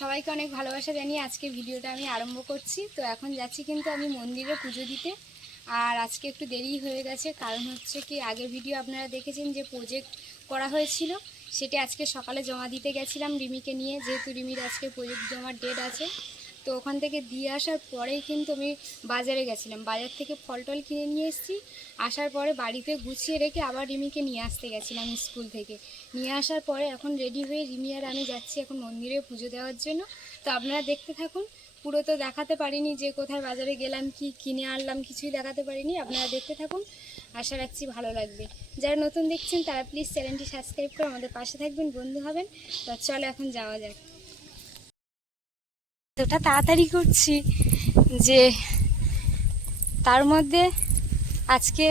সবাইকে অনেক ভালোবাসা জানিয়ে আজকে ভিডিওটা আমি আরম্ভ করছি। তো এখন যাচ্ছি কিন্তু আমি মন্দিরে পুজো দিতে। আর আজকে একটু দেরি হয়ে গেছে, কারণ হচ্ছে কি আগের ভিডিও আপনারা দেখেছেন যে প্রজেক্ট করা হয়েছিল, সেটা আজকে সকালে জমা দিতে গেছিলাম রিমিকে নিয়ে, যেহেতু রিমির আজকে প্রজেক্ট জমার ডেট আছে। তো ওখান থেকে দিয়ে আসার পরেই কিন্তু আমি বাজারে গেছিলাম, বাজার থেকে ফল টল কিনে নিয়ে এসেছি। আসার পরে বাড়িতে গুছিয়ে রেখে আবার রিমিকে নিয়ে আসতে গেছিলাম স্কুল থেকে। নিয়ে আসার পরে এখন রেডি হয়ে রিমি আর আমি যাচ্ছি এখন মন্দিরে পুজো দেওয়ার জন্য। তো আপনারা দেখতে থাকুন, পুরো তো দেখাতে পারিনি যে কোথায় বাজারে গেলাম, কি কিনে আনলাম, কিছুই দেখাতে পারিনি। আপনারা দেখতে থাকুন, আশা রাখছি ভালো লাগবে। যারা নতুন দেখছেন তারা প্লিজ চ্যানেলটি সাবস্ক্রাইব করে আমাদের পাশে থাকবেন, বন্ধু হবেন। তো চলো এখন যাওয়া যাক। এতটা তাড়াতাড়ি করছি যে তার মধ্যে আজকে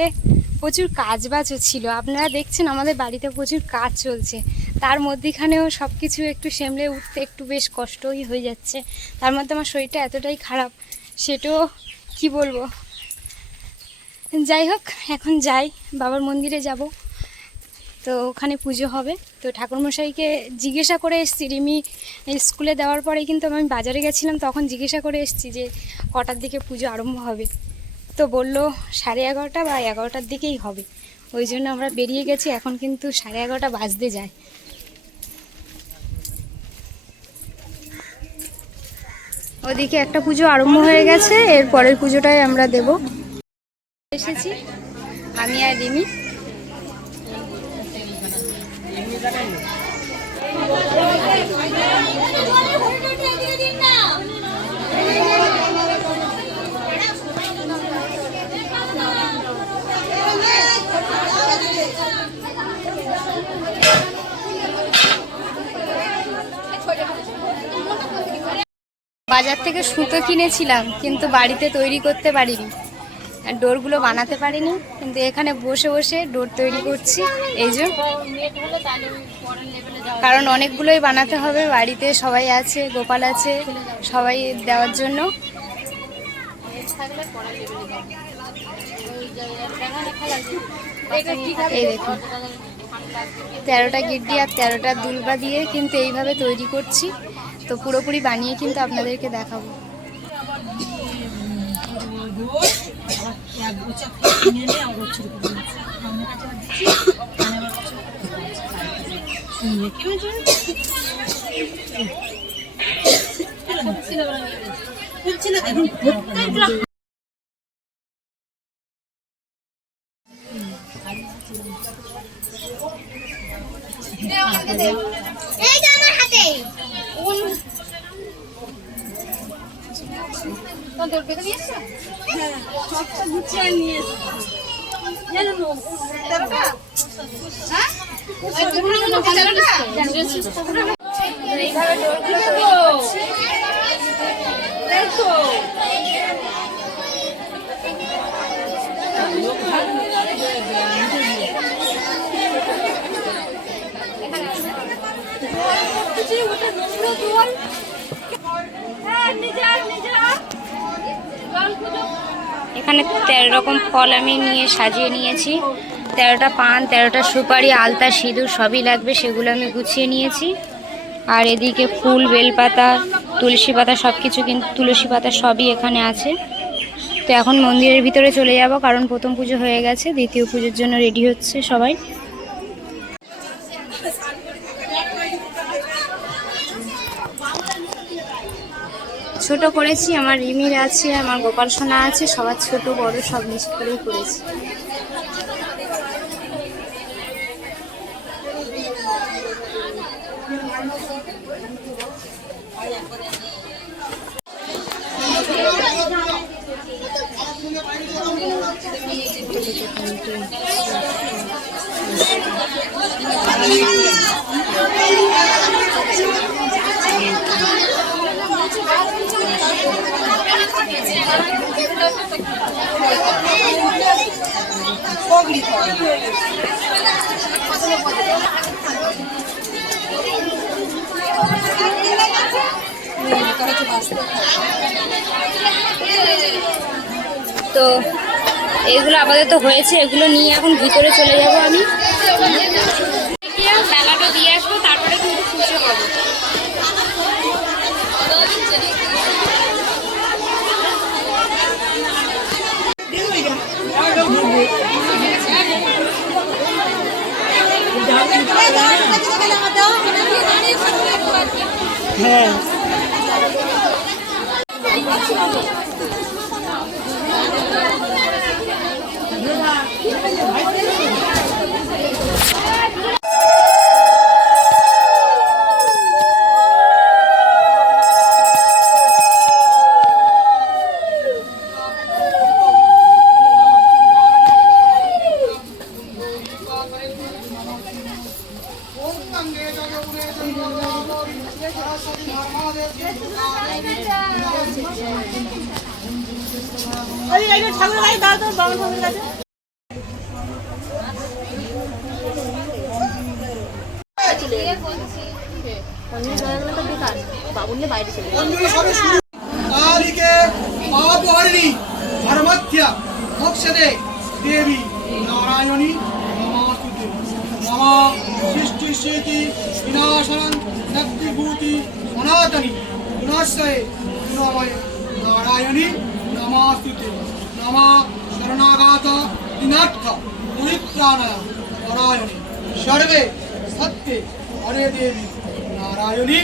প্রচুর কাজবাজও ছিল। আপনারা দেখছেন আমাদের বাড়িতে প্রচুর কাজ চলছে, তার মধ্যেখানেও সব কিছু একটু সামলে উঠতে একটু বেশ কষ্টই হয়ে যাচ্ছে। তার মধ্যে আমার শরীরটা এতটাই খারাপ, সেটাও কি বলবো। যাই হোক, এখন যাই, বাবার মন্দিরে যাব। তো ওখানে পুজো হবে। তো ঠাকুরমশাইকে জিজ্ঞাসা করে এসেছি, রিমি স্কুলে দেওয়ার পরে কিন্তু আমি বাজারে গেছিলাম, তখন জিজ্ঞাসা করে এসেছি যে কটার দিকে পুজো আরম্ভ হবে। তো বললো 11:30 বা 11টার দিকেই হবে। ওই জন্য আমরা বেরিয়ে গেছি, এখন কিন্তু 11:30 বাজতে যায়। ওদিকে একটা পুজো আরম্ভ হয়ে গেছে, এর পরের পুজোটাই আমরা দেব। এসেছি আমি আর রিমি। বাজার থেকে সুতো কিনেছিলাম, কিন্তু বাড়িতে তৈরি করতে পারিনি, ডোরগুলো বানাতে পারিনি। কিন্তু এখানে বসে বসে ডোর তৈরি করছি এই যে, কারণ অনেকগুলোই বানাতে হবে। বাড়িতে সবাই আছে, গোপাল আছে, সবাই দেওয়ার জন্য। এই দেখুন, 13টা গিড্ডি আর 13টা দুলবা দিয়ে কিন্তু এইভাবে তৈরি করছি। তো পুরোপুরি বানিয়ে কিন্তু আপনাদেরকে দেখাবো। এই যে আমার হাতে সবটা গুছিয়ে নিয়ে এইভাবে ডোরগুলো তৈরি করছি। দেখো এখানে 13 রকম ফল আমি নিয়ে সাজিয়ে নিয়েছি। 13টা পান, 13টা সুপারি, আলতা, সিঁদুর সবই লাগবে, সেগুলো আমি গুছিয়ে নিয়েছি। আর এদিকে ফুল, বেলপাতা, তুলসী পাতা সব কিছু, কিন্তু তুলসী পাতা সবই এখানে আছে। তো এখন মন্দিরের ভিতরে চলে যাব, কারণ প্রথম পুজো হয়ে গেছে, দ্বিতীয় পুজোর জন্য রেডি হচ্ছে সবাই। ছোট করেছি, আমার রিমির আছে, আমার গোপাল সোনা আছে, সবার ছোট বড় সব মিক্স করেই করেছি। তো এগুলো আপাতত হয়েছে, এগুলো নিয়ে এখন ভিতরে চলে যাব আমি। মেলাটা দিয়ে আসবো, তারপরে কিন্তু পুজো হবে। হ্যাঁ ঠাকুর কাছে দাও তো বাবা ঠাকুরের কাছে देवी नारायणी नमोस्तुते नमः सृष्टि विनाशनं शक्तिभूति सनातनी गुणश्रये गुणमय नारायणी नमोस्तुते नमः शरणागत दिनार्थ परित्राणाय नारायणी सर्वे सत्ये हरे देवी नारायणी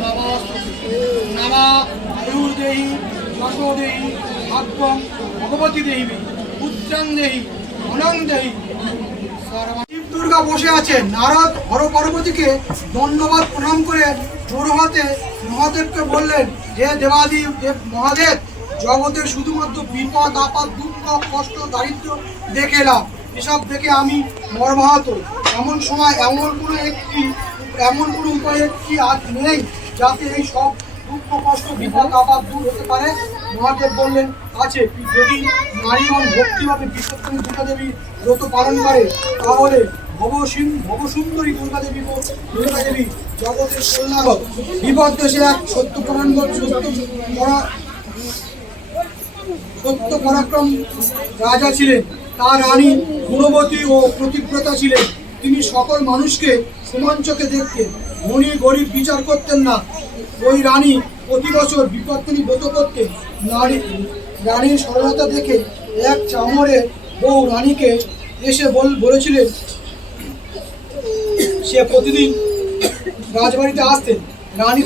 नमोस्तुते नमः आयुर्देहि यशो देहि भाग्यं भगवती देवी পুত্রাং দেহি অনং দেহি। শিব দুর্গা বসে আছেন। নারদ হর পার্বতীকে ধন্যবাদ প্রণাম করে জোর হাতে মহাদেবকে বললেন, হে দেবাদি দেব মহাদেব, জগতের শুধুমাত্র বিপদ আপদ দুঃখ কষ্ট দারিদ্র দেখে এলাম। এসব দেখে আমি মর্মাহত। এমন সময় এমন কোনো উপায় কি আজ নেই যাতে এই সব দুঃখ কষ্ট বিপদ আপদ দূর হতে পারে? মহাদেব বললেন, আছে। যদি নারীগণ ভক্তিভাবে বিশ্বকর্মী দুর্গা দেবী ব্রত পালন করে তাহলে ভবসুন্দরী দুর্গা দেবী জগতের কল্যাণ বিপদ দেশে এক সত্য পরাক্রম রাজা ছিলেন। তার রানী গুণবতী ও প্রতিব্রতা ছিলেন। তিনি সকল মানুষকে সমান চোখে দেখতেন, ধনী গরিব বিচার করতেন না। ওই রানী প্রতি বছর বিপত্তিনী ব্রত করতেন। রানীর সরলতা দেখে এক চামরে বউ রানীকে এসে বলেছিলেন সে প্রতিদিন রাজবাড়িতে আসতেন। রানী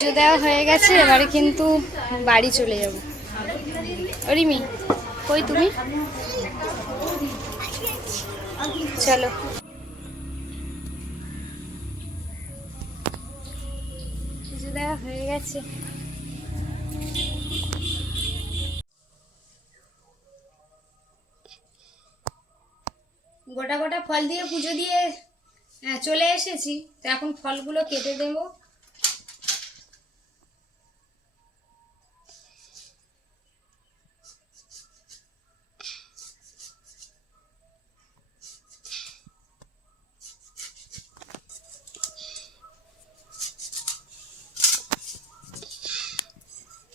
দেওয়া হয়ে গেছে, এবারে কিন্তু বাড়ি চলে যাব। রিমি কই তুমি? চলো। পুজো দেওয়া হয়ে গেছে। গোটা গোটা ফল দিয়ে পুজো দিয়ে চলে এসেছি, তো এখন ফলগুলো কেটে দেবো।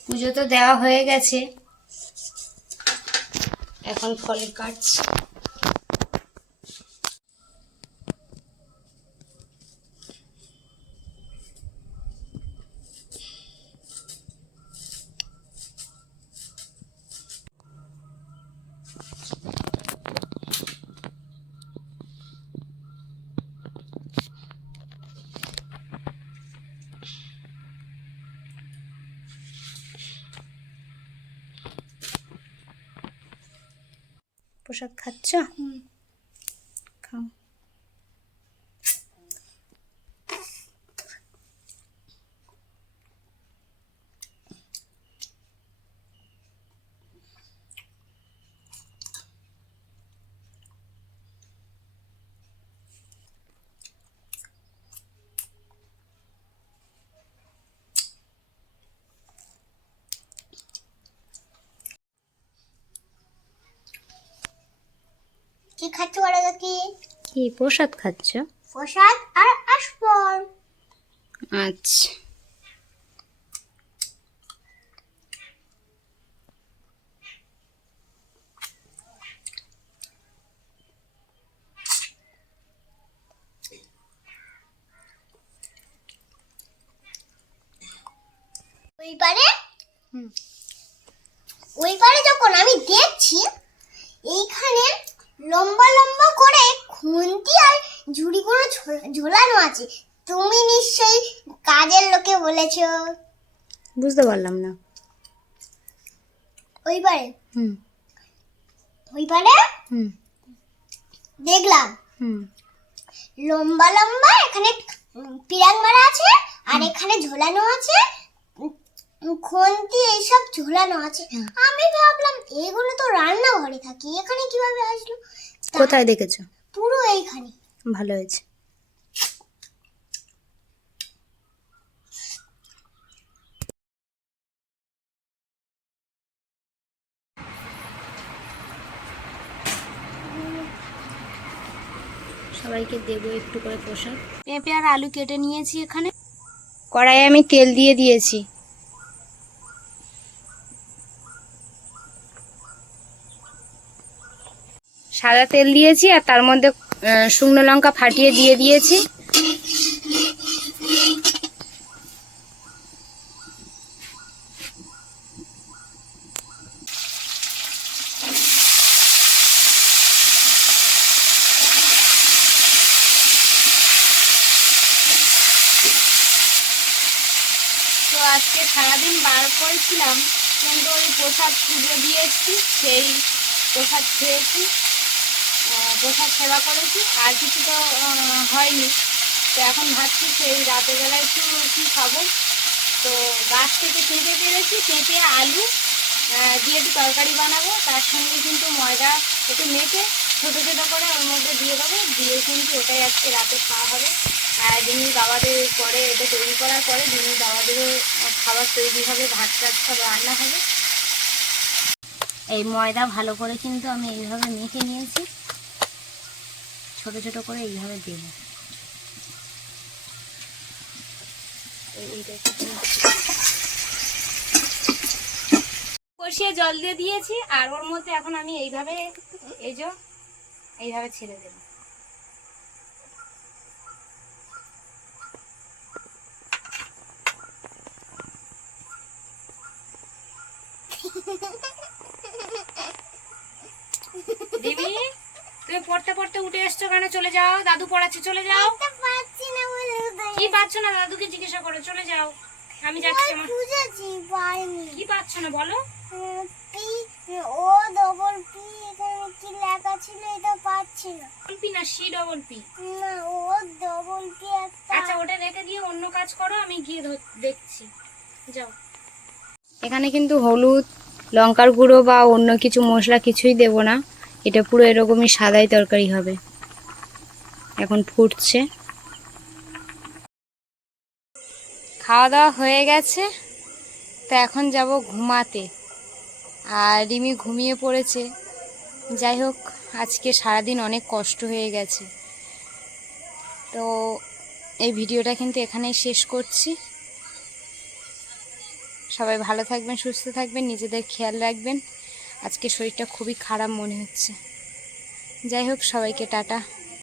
পুজো তো দেওয়া হয়ে গেছে, এখন ফল কাটছি। প্রসাদ খাচ্ছ? খাও। কি খাচ্ছ বলো কি? কি প্রসাদ খাচ্ছ? প্রসাদ আর আশফল। আচ্ছা, ওই পারে যখন আমি দেখছি এইখানে লম্বা লম্বা করে খুন্তি আর ঝুড়ি করে ঝোলানো আছে, তুমি নিশ্চয়ই কাজের লোকে বলেছো। বুঝতে পারলাম না। ওই পারে হুম ওই পারে হুম দেখলাম হুম লম্বা লম্বা এখানে পিরাং মারা আছে আর এখানে ঝোলানো আছে খুন্তি, এইসব ঝোলানো আছে। আমি ভাবলাম এগুলো তো রান্নাঘরে থাকি, এখানে কিভাবে আসলো? কোথায় দেখেছো? পুরো এইখানে। ভালো হয়েছে। সবাইকে দেবো একটু করে প্রসাদ। পেঁপে আর আলু কেটে নিয়েছি, এখানে কড়াইয়ে আমি তেল দিয়ে দিয়েছি। সাদা তেল দিয়েছি আর তার মধ্যে শুকনো লঙ্কা ফাটিয়ে দিয়ে দিয়েছি। তো আজকে সারাদিন বার করেছিলাম, কিন্তু ওই প্রসাদ পুজো দিয়েছি, সেই প্রসাদ খেয়েছি, প্রসাদ সেবা করেছি, আর কিছু তো হয়নি। তো এখন ভাবছি সেই রাতের বেলা একটু কি খাবো। তো গাছ থেকে পেঁপে পেরেছি, পেঁপে আলু দিয়ে একটু তরকারি বানাবো, তার সঙ্গে কিন্তু ময়দা একটু মেখে ছোটো ছোটো করে ওর মধ্যে দিয়ে দেবো, দিয়ে কিন্তু ওটাই আজকে রাতে খাওয়া হবে। আর দিনের বাবাদের পরে এটা তৈরি করার পরে দিনের বাবাদেরও খাবার তৈরি হবে, ভাত টাত সব রান্না হবে। এই ময়দা ভালো করে কিন্তু আমি এইভাবে মেখে নিয়েছি, ছোট ছোট করে এইভাবে দেব। কষিয়ে জল দিয়ে দিয়েছি, আর ওর মধ্যে এখন আমি এইভাবে এইভাবে ছেড়ে দেব। দিবি, তুমি পড়তে পড়তে উঠে এসছো, কেন? চলে যাও, দাদু পড়াচ্ছে, চলে যাও। কি পাচ্ছ না? দাদুকে জিজ্ঞাসা করো, চলে যাও, আমি যাচ্ছি। কি পাচ্ছ না বলো? ও ডবল পি এখানে কি লেখা ছিল এটা পাচ্ছি না। পি না, সি ডবল পি। না, ও ডবল পি একটা। আচ্ছা, ওটা রেখে দিয়ে অন্য কাজ করো, আমি গিয়ে দেখছি, যাও। এখানে কিন্তু হলুদ, লঙ্কার গুঁড়ো বা অন্য কিছু মশলা কিছুই দেব না, এটা পুরো এরকমই সাদাই তরকারি হবে। এখন ফুটছে। খাওয়া দাওয়া হয়ে গেছে, তো এখন যাব ঘুমাতে, আর রিমি ঘুমিয়ে পড়েছে। যাই হোক, আজকে সারাদিন অনেক কষ্ট হয়ে গেছে, তো এই ভিডিওটা কিন্তু এখানেই শেষ করছি। সবাই ভালো থাকবেন, সুস্থ থাকবেন, নিজেদের খেয়াল রাখবেন। আজকে শরীরটা খুবই খারাপ মনে হচ্ছে। যাই হোক, সবাইকে টাটা।